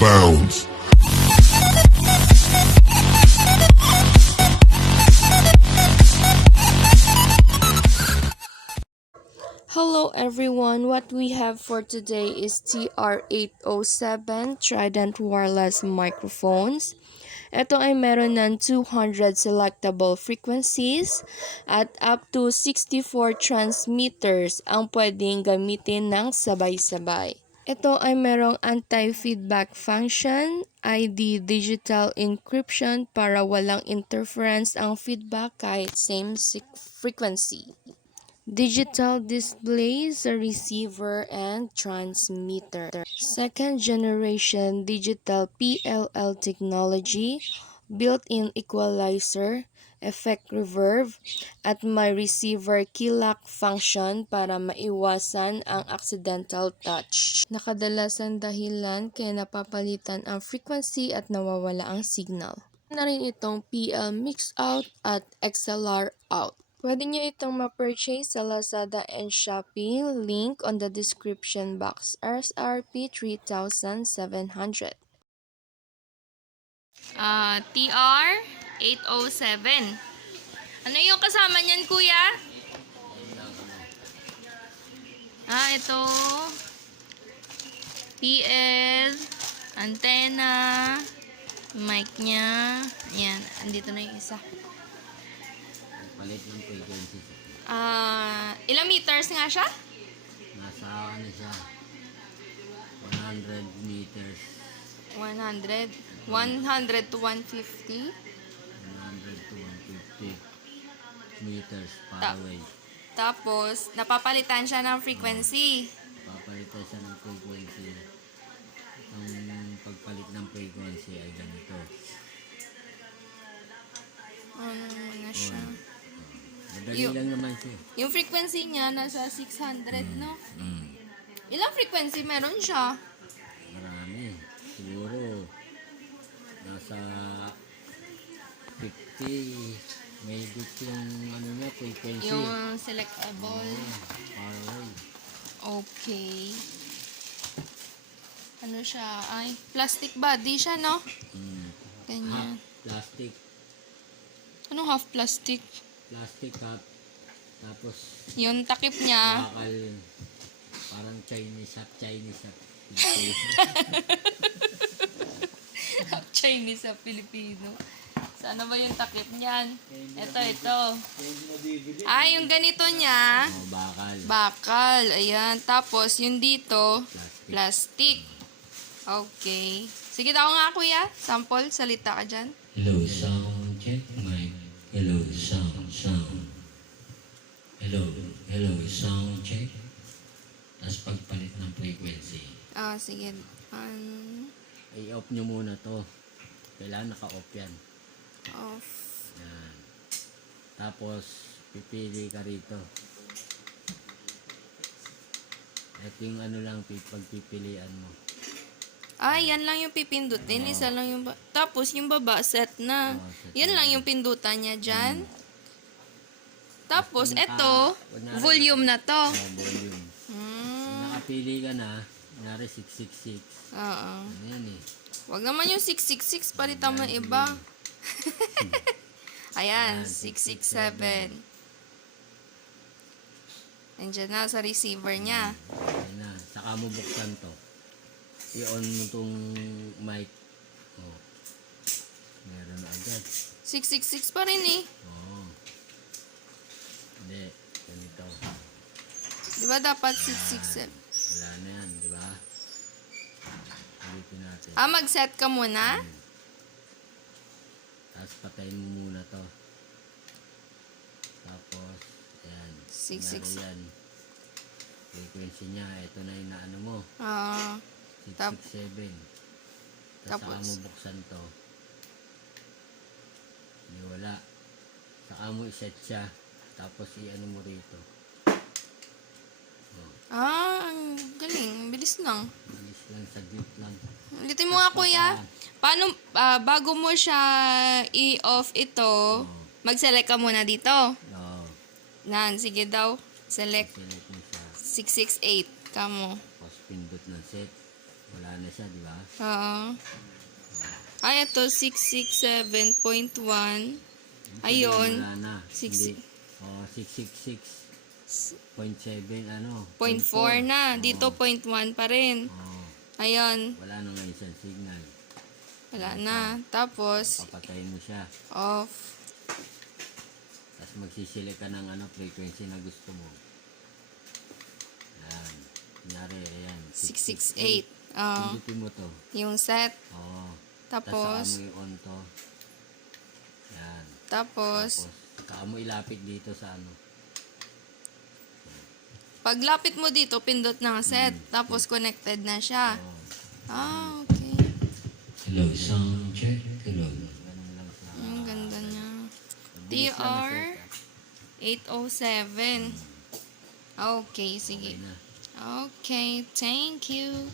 bounds. Hello everyone, what we have for today is TR-807 Trident Wireless Microphones. Ito ay meron ng 200 selectable frequencies at up to 64 transmitters ang pwedeng gamitin ng sabay-sabay. Ito ay merong anti-feedback function, ID digital encryption para walang interference ang feedback kahit same frequency. Digital display sa receiver and transmitter. Second generation digital PLL technology, built-in equalizer, effect reverb, at may receiver key-lock function para maiwasan ang accidental touch. Nakadalasang dahilan kaya napapalitan ang frequency at nawawala ang signal. Na rin itong PL mix out at XLR out. Pwede nyo itong ma-purchase sa Lazada and Shopee. Link on the description box. SRP 3,700. TR 807. Ano yung kasama niyan, kuya? Ito. PL, antenna, mic niya. Ayan, andito na yung isa. Palit ng frequency. Ilang meters nga siya? Nasa ano siya? 100 meters. 100. 100 to 150. 100 to 150 meters far away. Tapos, napapalitan siya ng frequency. Papalitan siya ng frequency. Ang pagpalit ng frequency ay ganito. Ano na siya? Madali lang naman siya. Yung frequency niya, nasa 600, no? Ilang frequency meron siya? Marami. Siguro nasa 50. May bit yung ano niya, frequency. Yung selectable. Far away. Okay. Ano siya? Ay, plastic body siya, no? Ganyan. Plastic. Anong half plastic? Plastic cup. Tapos Yung takip niya. bakal. Parang Chinese up. Chinese sa Filipino. Sana ba yung takip niyan? Ito. Yung ganito niya. Bakal. Bakal. Ayan. Tapos, yung dito, plastic. Okay. Sige daw nga, kuya. Sample, salita ka dyan. Hello, sound check mic. Hello, sound. Hello, sound check. Tapos pagpalit ng frequency. Sige. I-off nyo muna to. Kailangan naka-off yan. Off. Yan. Tapos, pipili ka rito. Ito yung ano lang, pagpipilian mo. Yan lang yung pipindutin. Isa lang yung... Tapos, yung baba, set na. Yan lang yung pindutan niya dyan. Tapos, ito, volume na to. Volume. Nakapili ka na, nari 666. Oo. Ano yan eh? Wag naman yung 666, palitan mo yung iba. Ayan, 667. Nandiyan na sa receiver niya. Ayan na. Saka mo buksan to. I-on mo tong mic. Oh. Meron na agad. 666 pa rin eh. Oh. Hindi. Ganito. Di ba dapat 667? Wala na yan, di ba? Ulitin natin. Mag-set ka muna? Tapos patayin mo muna to. Tapos, ayan. 666. Yan. Frequency niya. Ito na yung naano mo. 667. Tapos saka mo buksan to. Hindi wala. Saka mo iset siya. Tapos i-ano mo rito. Ang galing. Bilis lang. Bilis lang, saglit lang. Ulitin mo nga, kuya. Paano, bago mo siya i-off ito, mag-select ka muna dito. Oo. Sige daw. Select Select mo siya. 668. Kamo. Tapos pindot ng set. Wala na siya, di ba? Oo. Ay, ito, 667.1. Ayun. Wala na. Six- Hindi. Oh, 666.7 ano? 0.4 na. Oo. Dito, 0.1 pa rin. Oo. Ayun. Wala na ngayon siyang signal. Wala na. Tapos, Papatayin mo siya. off. Tapos magsisili ka ng ano, frequency na gusto mo. Yan. Kunyari, ayan. 668. Pindutin mo to. Yung set. Oo. Tapos, Tapos, saka mo i-on to. Yan. tapos, Saka mo ilapit dito sa ano. paglapit mo dito, pindot ng set. Tapos, connected na siya. Oo. Okay. Hello, sound check. Hello. Ganun lang sa... Ang ganda niya. Mabilis lang na TR setup. 807. Okay, sige. Okay na. Okay, thank you.